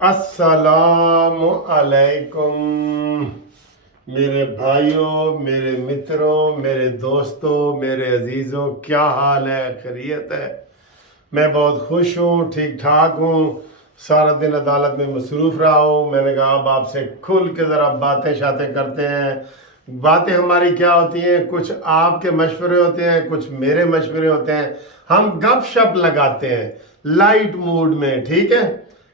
السلام علیکم میرے بھائیوں، میرے متروں، میرے دوستوں، میرے عزیزوں، کیا حال ہے؟ خیریت ہے؟ میں بہت خوش ہوں، ٹھیک ٹھاک ہوں۔ سارا دن عدالت میں مصروف رہا ہوں۔ میں نے کہا اب آپ سے کھل کے ذرا باتیں شاتیں کرتے ہیں۔ باتیں ہماری کیا ہوتی ہیں؟ کچھ آپ کے مشورے ہوتے ہیں، کچھ میرے مشورے ہوتے ہیں۔ ہم گپ شپ لگاتے ہیں لائٹ موڈ میں، ٹھیک ہے؟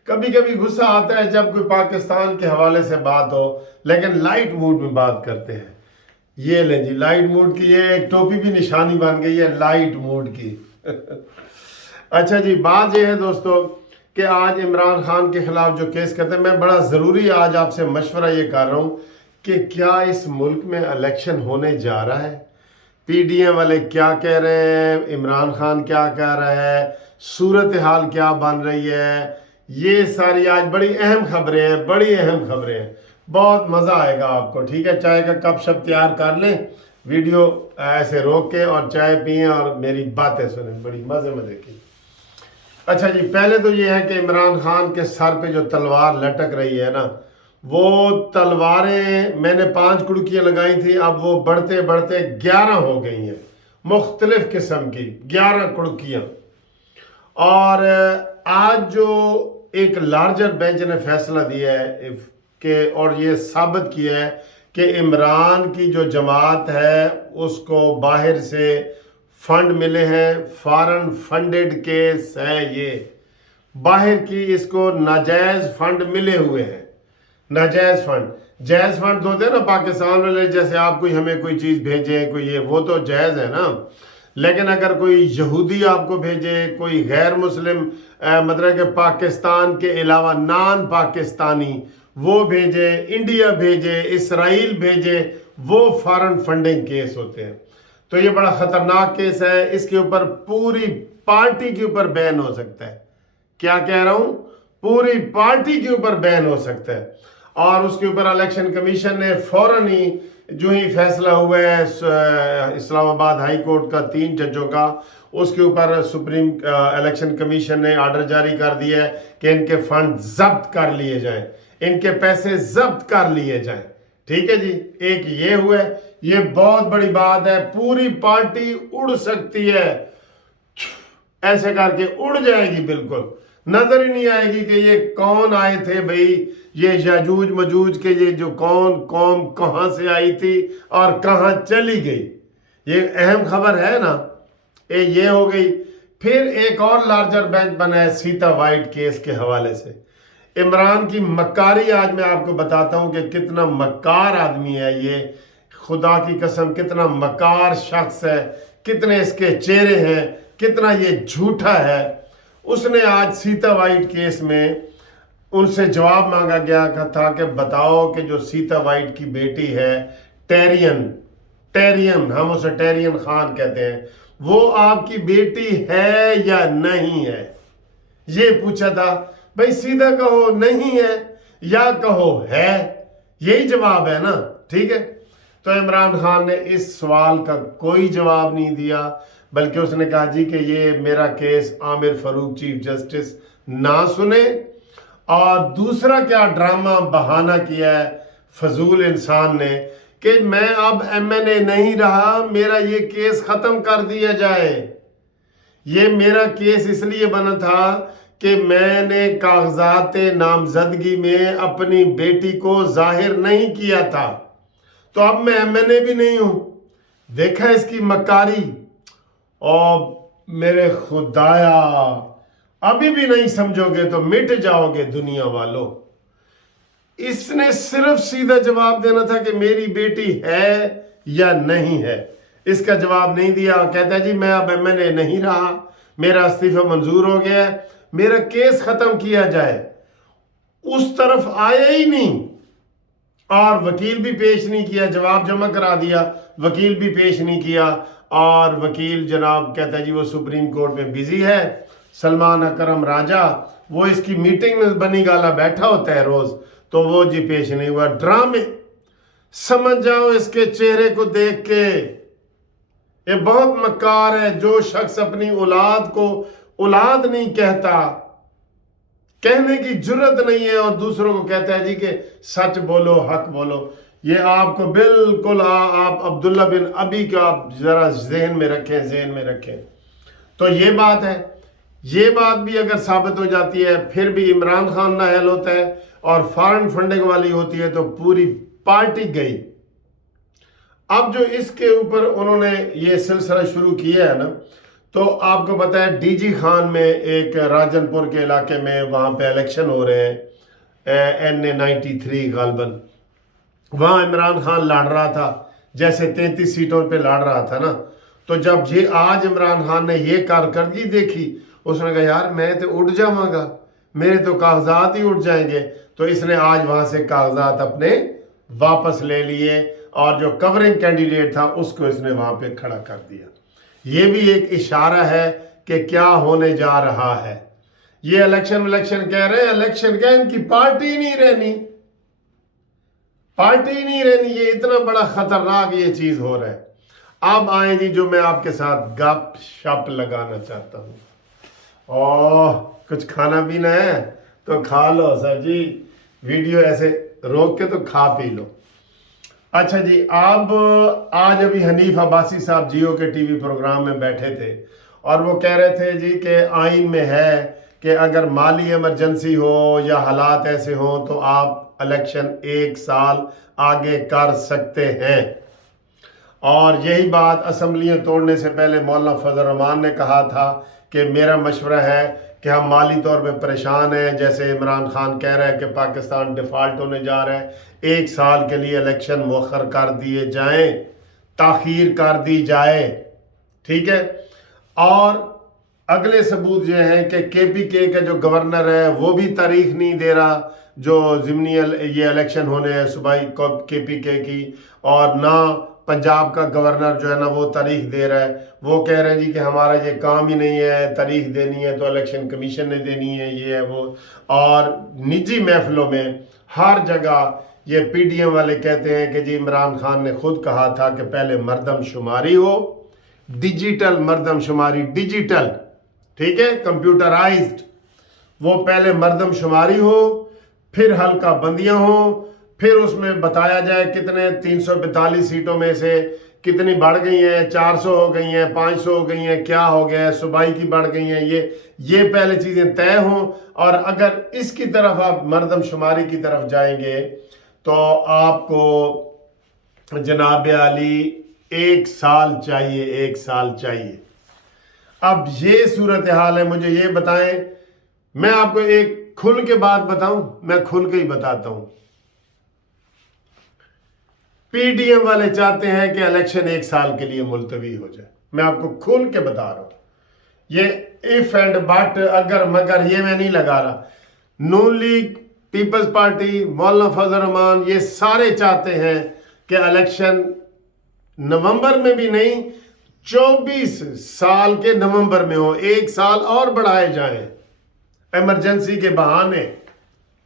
کبھی کبھی غصہ آتا ہے جب کوئی پاکستان کے حوالے سے بات ہو، لیکن لائٹ موڈ میں بات کرتے ہیں۔ یہ لیں جی، لائٹ موڈ کی یہ ایک ٹوپی بھی نشانی بن گئی ہے، لائٹ موڈ کی۔ اچھا جی، بات یہ ہے دوستو کہ آج عمران خان کے خلاف جو کیس کرتے ہیں، میں بڑا ضروری آج آپ سے مشورہ یہ کر رہا ہوں کہ کیا اس ملک میں الیکشن ہونے جا رہا ہے؟ پی ڈی ایم والے کیا کہہ رہے ہیں، عمران خان کیا کہہ رہا ہے، صورتحال کیا بن رہی ہے، یہ ساری آج بڑی اہم خبریں ہیں، بڑی اہم خبریں ہیں۔ بہت مزہ آئے گا آپ کو، ٹھیک ہے؟ چائے کا کپ شپ تیار کر لیں، ویڈیو ایسے روک کے اور چائے پئیں اور میری باتیں سنیں، بڑی مزے کی۔ اچھا جی، پہلے تو یہ ہے کہ عمران خان کے سر پہ جو تلوار لٹک رہی ہے نا، وہ تلواریں میں نے 5 کڑکیاں لگائی تھی، اب وہ بڑھتے بڑھتے 11 ہو گئی ہیں، مختلف قسم کی 11 کڑکیاں۔ اور آج جو ایک لارجر بینچ نے فیصلہ دیا ہے کہ اور یہ ثابت کیا ہے کہ عمران کی جو جماعت ہے اس کو باہر سے فنڈ ملے ہیں، فارن فنڈڈ کیس ہے، یہ باہر کی اس کو ناجائز فنڈ ملے ہوئے ہیں۔ ناجائز فنڈ، جائز فنڈ تو ہوتے ہیں نا پاکستان والے، جیسے آپ کوئی ہمیں کوئی چیز بھیجیں، کوئی یہ، وہ تو جائز ہے نا۔ لیکن اگر کوئی یہودی آپ کو بھیجے، کوئی غیر مسلم مطلب کہ پاکستان کے علاوہ نان پاکستانی وہ بھیجے، انڈیا بھیجے، اسرائیل بھیجے، وہ فارن فنڈنگ کیس ہوتے ہیں۔ تو یہ بڑا خطرناک کیس ہے، اس کے اوپر پوری پارٹی کے اوپر بین ہو سکتا ہے۔ کیا کہہ رہا ہوں؟ پوری پارٹی کے اوپر بین ہو سکتا ہے۔ اور اس کے اوپر الیکشن کمیشن نے فوراً ہی جو ہی فیصلہ ہوا ہے اسلام آباد ہائی کورٹ کا 3 ججوں کا، اس کے اوپر سپریم الیکشن کمیشن نے آرڈر جاری کر دیا ہے کہ ان کے فنڈ ضبط کر لیے جائیں، ان کے پیسے ضبط کر لیے جائیں، ٹھیک ہے جی؟ ایک یہ ہوا ہے، یہ بہت بڑی بات ہے، پوری پارٹی اڑ سکتی ہے، ایسے کر کے اڑ جائے گی، بالکل نظر ہی نہیں آئے گی کہ یہ کون آئے تھے بھئی، یہ یاجوج مجوج کے یہ جو کون قوم کہاں سے آئی تھی اور کہاں چلی گئی۔ یہ اہم خبر ہے نا، یہ ہو گئی۔ پھر ایک اور لارجر بینچ بنا ہے سیتا وائٹ کیس کے حوالے سے۔ عمران کی مکاری آج میں آپ کو بتاتا ہوں کہ کتنا مکار آدمی ہے یہ، خدا کی قسم کتنا مکار شخص ہے، کتنے اس کے چہرے ہیں، کتنا یہ جھوٹا ہے۔ اس نے آج سیتا وائٹ کیس میں ان سے جواب مانگا گیا تھا کہ بتاؤ کہ جو سیتا وائٹ کی بیٹی ہے ٹیرین، ہم اسے ٹیرین خان کہتے ہیں، وہ آپ کی بیٹی ہے یا نہیں ہے؟ یہ پوچھا تھا۔ بھئی سیدھا کہو نہیں ہے یا کہو ہے، یہی جواب ہے نا، ٹھیک ہے؟ تو عمران خان نے اس سوال کا کوئی جواب نہیں دیا، بلکہ اس نے کہا جی کہ یہ میرا کیس عامر فاروق چیف جسٹس نہ سنے۔ اور دوسرا کیا ڈرامہ بہانہ کیا ہے فضول انسان نے کہ میں اب ایم این اے نہیں رہا، میرا یہ کیس ختم کر دیا جائے۔ یہ میرا کیس اس لیے بنا تھا کہ میں نے کاغذات نامزدگی میں اپنی بیٹی کو ظاہر نہیں کیا تھا، تو اب میں ایم این اے بھی نہیں ہوں۔ دیکھا اس کی مکاری؟ اور میرے خدایا، ابھی بھی نہیں سمجھو گے تو مٹ جاؤ گے دنیا والوں۔ اس نے صرف سیدھا جواب دینا تھا کہ میری بیٹی ہے یا نہیں ہے، اس کا جواب نہیں دیا۔ کہتا ہے جی میں اب ایم این اے نہیں رہا، میرا استعفیٰ منظور ہو گیا ہے، میرا کیس ختم کیا جائے۔ اس طرف آیا ہی نہیں، اور وکیل بھی پیش نہیں کیا، جواب جمع کرا دیا، وکیل بھی پیش نہیں کیا۔ اور وکیل جناب کہتا ہے جی وہ سپریم کورٹ میں بیزی ہے، سلمان اکرم راجہ، وہ اس کی میٹنگ میں بنی گالا بیٹھا ہوتا ہے روز، تو وہ جی پیش نہیں ہوا۔ ڈرامے سمجھ جاؤ اس کے چہرے کو دیکھ کے، یہ بہت مکار ہے۔ جو شخص اپنی اولاد کو اولاد نہیں کہتا، कहने की जुर्रत नहीं है और दूसरों को कहता है जी कि सच बोलो, हक बोलो। ये आपको बिल्कुल आप अब्दुल्ला बिन अबी को आप जरा जहन में रखें। तो ये बात है, ये बात भी अगर साबित हो जाती है फिर भी इमरान खान नाअहल होता है और फॉरेन फंडिंग वाली होती है तो पूरी पार्टी गई। अब जो इसके ऊपर उन्होंने ये सिलसिला शुरू किया है ना, तो आपको पता है डीजी खान में एक राजनपुर के इलाके में वहाँ पे इलेक्शन हो रहे हैं, NA93 गालबन। वहाँ इमरान खान लड़ रहा था, जैसे 33 सीटों पे लड़ रहा था ना। तो जब ये आज इमरान खान ने ये कारकर्दगी देखी, उसने कहा यार मैं तो उठ जाऊंगा, मेरे तो कागजात ही उठ जाएंगे। तो इसने आज वहाँ से कागजात अपने वापस ले लिए और जो कवरिंग कैंडिडेट था उसको इसने वहाँ पे खड़ा कर दिया। ये भी एक इशारा है कि क्या होने जा रहा है। ये इलेक्शन कह रहे हैं, इलेक्शन क्या, इनकी पार्टी नहीं रहनी, ये इतना बड़ा खतरनाक ये चीज हो रहा है। अब आए जी जो मैं आपके साथ गप शप लगाना चाहता हूँ। ओह कुछ खाना पीना है तो खा लो सर जी, वीडियो ऐसे रोक के तो खा पी लो। अच्छा जी, अब आज अभी हनीफ अब्बासी साहब जियो के टीवी प्रोग्राम में बैठे थे और वो कह रहे थे जी कि आइन में है कि अगर माली इमरजेंसी हो या हालात ऐसे हो तो आप इलेक्शन 1 साल आगे कर सकते हैं। और यही बात असम्बलियाँ तोड़ने से पहले मौलाना फजल रहमान ने कहा था कि मेरा मशवरा है कि हम माली तौर पे परेशान हैं, जैसे इमरान खान कह रहा है कि पाकिस्तान डिफ़ॉल्ट होने जा रहा है, 1 साल के लिए इलेक्शन मुअख्खर कर दिए जाएं, ताख़ीर कर दी जाए, ठीक है। और अगले सबूत ये हैं कि KPK का जो गवर्नर है वो भी तारीख नहीं दे रहा जो ज़िमनी ये इलेक्शन होने हैं सूबाई KPK की, और ना पंजाब का गवर्नर जो है ना वो तारीख दे रहा है। वो कह रहे हैं जी कि हमारा ये काम ही नहीं है, तारीख देनी है तो इलेक्शन कमीशन ने देनी है, ये है वो। और निजी महफिलों में हर जगह ये PDM वाले कहते हैं कि जी इमरान खान ने खुद कहा था कि पहले मरदमशुमारी हो, डिजिटल मरदमशुमारी, डिजिटल, ठीक है, कंप्यूटराइज्ड, वो पहले मरदमशुमारी हो, फिर हल्का बंदियां हो, फिर उसमें बताया जाए कितने 342 सीटों में से कितनी बढ़ गई हैं, 400 हो गई हैं, 500 हो गई हैं, क्या हो गया है, सूबाई की बढ़ गई हैं, ये पहले चीज़ें तय हों। और अगर इसकी तरफ आप मरदमशुमारी की तरफ जाएंगे तो आपको जनाब आली 1 साल चाहिए, 1 साल चाहिए। अब ये सूरत हाल है, मुझे ये बताएं, मैं आपको एक खुल के बात बताऊं, मैं खुल के ही बताता हूं। PDM वाले चाहते हैं कि इलेक्शन 1 साल के लिए मुलतवी हो जाए, मैं आपको खुल के बता रहा हूं। ये इफ एंड बट, अगर मगर, ये मैं नहीं लगा रहा। नून लीग, पीपल्स पार्टी, मौलाना फजल रहमान, ये सारे चाहते हैं कि इलेक्शन नवंबर में भी नहीं, 24 साल के नवंबर में हो, 1 साल और बढ़ाए जाएं इमरजेंसी के बहाने,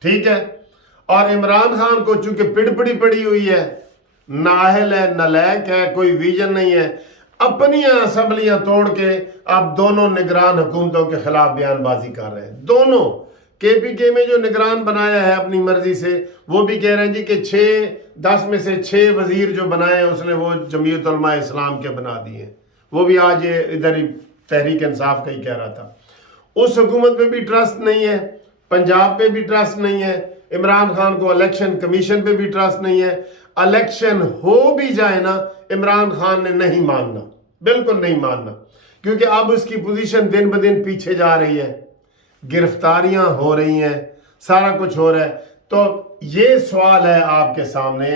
ठीक है। और इमरान खान को चूंकि पिड़पड़ी पड़ी हुई है, नाअहल है, नालायक है, कोई विजन नहीं है, अपनी असम्बलियां तोड़ के अब दोनों निगरान हुकूमतों के खिलाफ बयानबाजी कर रहे हैं। दोनों KPK में जो निगरान बनाया है अपनी मर्जी से, वो भी कह रहे हैं जी कि 10 में से 6 वजीर जो बनाए उसने वो जमीयत उलमा इस्लाम के बना दिए। वो भी आज इधर ही तहरीक इंसाफ का ही कह रहा था। उस हुकूमत पे भी ट्रस्ट नहीं है, पंजाब पे भी ट्रस्ट नहीं है, इमरान खान को इलेक्शन कमीशन पे भी ट्रस्ट नहीं है। इलेक्शन हो भी जाए ना, इमरान खान ने नहीं मानना, बिल्कुल नहीं मानना, क्योंकि अब उसकी पोजीशन दिन ब दिन पीछे जा रही है, गिरफ्तारियां हो रही हैं, सारा कुछ हो रहा है। तो ये सवाल है आपके सामने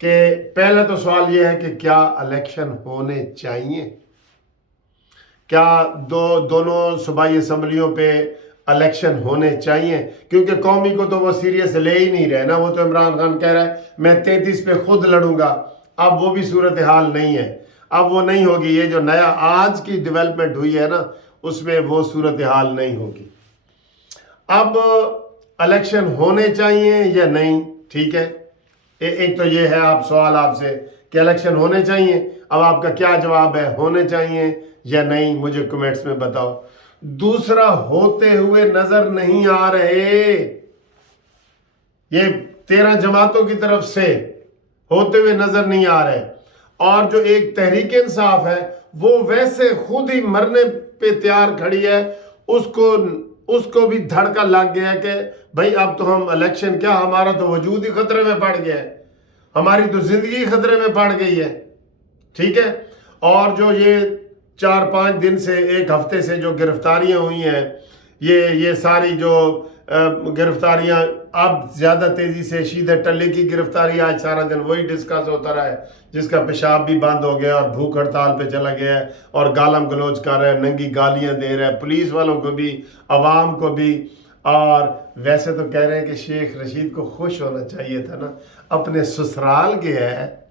कि पहला तो सवाल ये है कि क्या इलेक्शन होने चाहिए, क्या दोनों सूबाई असम्बलियों पे इलेक्शन होने चाहिए, क्योंकि कौमी को तो वो सीरियस ले ही नहीं रहे ना। वो तो इमरान खान कह रहा है मैं 33 पे खुद लड़ूंगा, अब वो भी सूरत हाल नहीं है, अब वो नहीं होगी। ये जो नया आज की डेवलपमेंट हुई है ना, उसमें वो सूरत हाल नहीं होगी। अब इलेक्शन होने चाहिए या नहीं, ठीक है, एक तो ये है आप सवाल आपसे कि इलेक्शन होने चाहिए। अब आपका क्या जवाब है, होने चाहिए या नहीं, मुझे कमेंट्स में बताओ। दूसरा होते हुए नजर नहीं आ रहे। ये 13 जमातों की तरफ से होते हुए नजर नहीं आ रहे। और जो एक तहरीक इंसाफ है वो वैसे खुद ही मरने पे तैयार खड़ी है, उसको भी धड़का लग गया कि भाई अब तो हम इलेक्शन क्या, हमारा तो वजूद ही खतरे में पड़ गया है, हमारी तो जिंदगी खतरे में पड़ गई है। ठीक है। और जो ये 4-5 दिन से, एक हफ्ते से जो गिरफ्तारियां हुई हैं, ये सारी जो गिरफ्तारियां अब ज्यादा तेजी से, शीदे टल्ले की गिरफ्तारी, आज सारा दिन वही डिस्कस होता रहा है, जिसका पेशाब भी बंद हो गया और भूख हड़ताल पे चला गया है और गालम गलोच कर रहा है, नंगी गालियां दे रहा है पुलिस वालों को भी, अवाम को भी। और वैसे तो कह रहे हैं कि शेख रशीद को खुश होना चाहिए था ना, अपने ससुराल गया है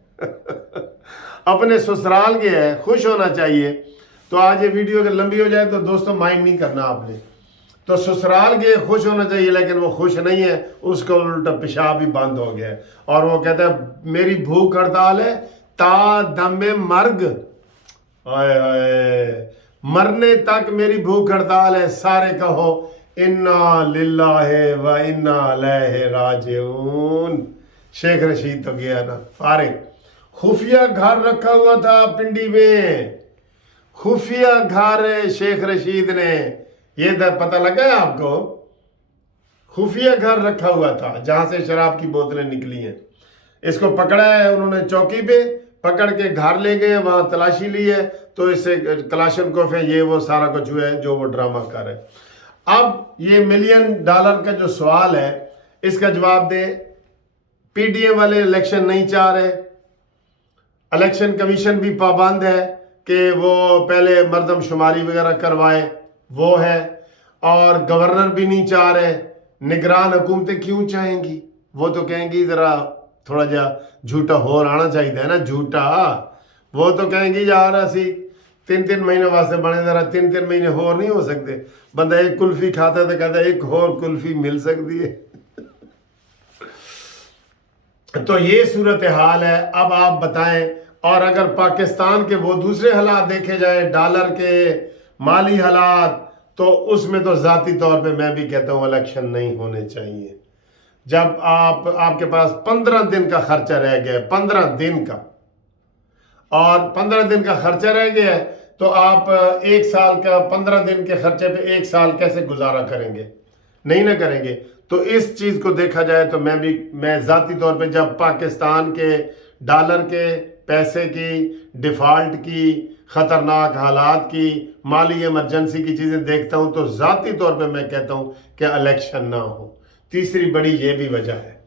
अपने ससुराल गया है, खुश होना चाहिए। तो आज ये वीडियो अगर लंबी हो जाए तो दोस्तों माइंड नहीं करना आपने, तो ससुराल गए खुश होना चाहिए, लेकिन वो खुश नहीं है, उसका उल्टा पेशाब भी बंद हो गया है। और वो कहता है मेरी भूख हड़ताल है ता दमे मर्ग, मरने तक मेरी भूख हड़ताल है। सारे कहो इन्ना लिल्लाहि व इन्ना इलैहि राजिऊन। शेख रशीद तो गया ना फारिग, खुफिया घर रखा हुआ था पिंडी में, खुफिया घर शेख रशीद ने, ये पता लगा है आपको? खुफिया घर रखा हुआ था जहां से शराब की बोतलें निकली हैं। इसको पकड़ा है उन्होंने, चौकी पे पकड़ के घर ले गए, वहां तलाशी ली है, तो इससे कलाशनकोफ है, ये वो सारा कुछ हुआ है जो वो ड्रामा कर रहे हैं। अब ये $1 मिलियन का जो सवाल है, इसका जवाब दे। पीडीएम वाले इलेक्शन नहीं चाह रहे, इलेक्शन कमीशन भी पाबंद है कि वो पहले मर्दमशुमारी वगैरह करवाए, वो है। और गवर्नर भी नहीं चाह रहे। निगरान हुकूमतें क्यों चाहेंगी? वो तो कहेंगी जरा थोड़ा जा झूठा होर आना चाहिए है ना, झूठा। वो तो कहेंगी यार असी 3-3 महीने वास्ते बने, जरा 3-3 महीने होर नहीं हो सकते। बंदा एक कुल्फी खाता तो कहता एक होर कुल्फी मिल सकती है तो ये सूरत हाल है। अब आप बताएं, और अगर पाकिस्तान के वो दूसरे हालात देखे जाए, डॉलर के माली हालात, तो उसमें तो ज़ाती तौर पे मैं भी कहता हूँ इलेक्शन नहीं होने चाहिए। जब आपके पास 15 दिन का खर्चा रह गया है, 15 दिन का, और 15 दिन का खर्चा रह गया है, तो आप 1 साल का 15 दिन के खर्चे पे 1 साल कैसे गुजारा करेंगे? नहीं ना करेंगे। तो इस चीज़ को देखा जाए तो मैं ज़ाती तौर पे जब पाकिस्तान के डॉलर के पैसे की डिफ़ॉल्ट की, ख़तरनाक हालात की, माली इमरजेंसी की चीज़ें देखता हूँ, तो ज़ाती तौर पे मैं कहता हूँ कि इलेक्शन ना हो। तीसरी बड़ी ये भी वजह है।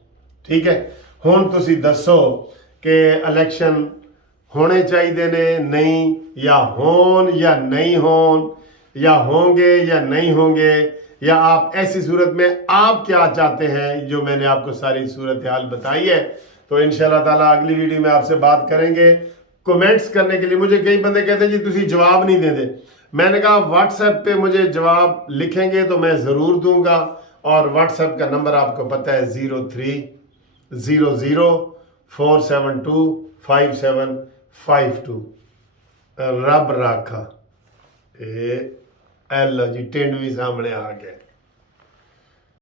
ठीक है, हुण तुसी दसो कि इलेक्शन होने चाहिए ने नहीं, या होन या नहीं होन, या होंगे या नहीं होंगे, या आप ऐसी सूरत में आप क्या चाहते हैं? जो मैंने आपको सारी सूरत हाल बताई है, तो इंशाल्लाह ताला अगली वीडियो में आपसे बात करेंगे। कमेंट्स करने के लिए मुझे कई बंदे कहते हैं जी तुसी जवाब नहीं देते। मैंने कहा व्हाट्सएप पे मुझे जवाब लिखेंगे तो मैं ज़रूर दूंगा, और व्हाट्सएप का नंबर आपको पता है 030047255752। रब राखा। एल जी टेंड भी सामने आ गया।